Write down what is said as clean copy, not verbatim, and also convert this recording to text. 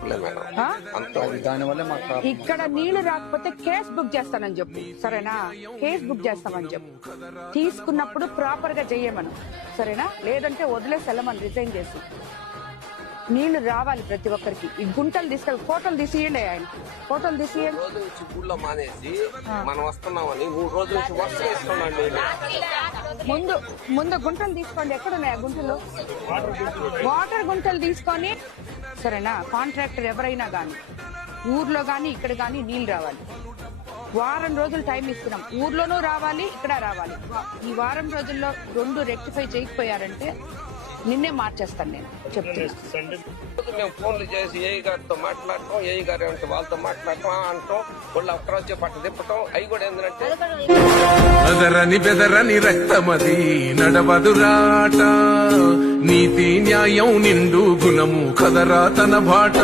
చెప్పలేదు మేడం. ఆ? దానివల్ల మాకు ఇక్కడ నీళ్లు రాకపోతే కేసు బుక్ చేస్తానని చెప్పు, సరేనా? కేసు బుక్ చేస్తామని చెప్పు. తీసుకున్నప్పుడు ప్రాపర్ గా చెయ్యమను, సరేనా? లేదంటే వదిలేసి వెళ్ళమని, రిజైన్ చేసి. నీళ్లు రావాలి ప్రతి ఒక్కరికి. ఈ గుంటలు తీసుకెళ్ళి ఫోటోలు తీసియండి, ఆయన ఫోటోలు తీసియండి. 3 రోజుల నుంచి ఊళ్ళో మానేసి మనం వస్తున్నామని 3 రోజుల నుంచి వర్షం వేస్తున్నాండి. ముందు గుంటలు తీసుకోండి. ఎక్కడ ఉన్నాయి ఆ గుంటలు? వాటర్ గుంటలు తీసుకొని, సరేనా? కాంట్రాక్టర్ ఎవరైనా గానీ, ఊర్లో గానీ ఇక్కడ గానీ నీళ్లు రావాలి. వారం రోజులు టైం ఇస్తున్నాం. ఊర్లోనూ రావాలి, ఇక్కడ రావాలి. ఈ వారం రోజుల్లో 2 రెక్టిఫై చేయకపోయారంటే నిన్నే మార్చేస్తాను నేను చెప్తున్నా. మేము ఫోన్లు చేసి ఏఈ గారితో మాట్లాడటం, ఏఈ గారు అంటే వాళ్ళతో మాట్లాడటం అంటాం, వాళ్ళు ఒక్కరోజు పట్ట తిప్పటం. అవి కూడా ఏంటంటే బెదరని రక్తమది నడవదురాట, నీతి న్యాయం నిండు గుణము కదరా తన బాట.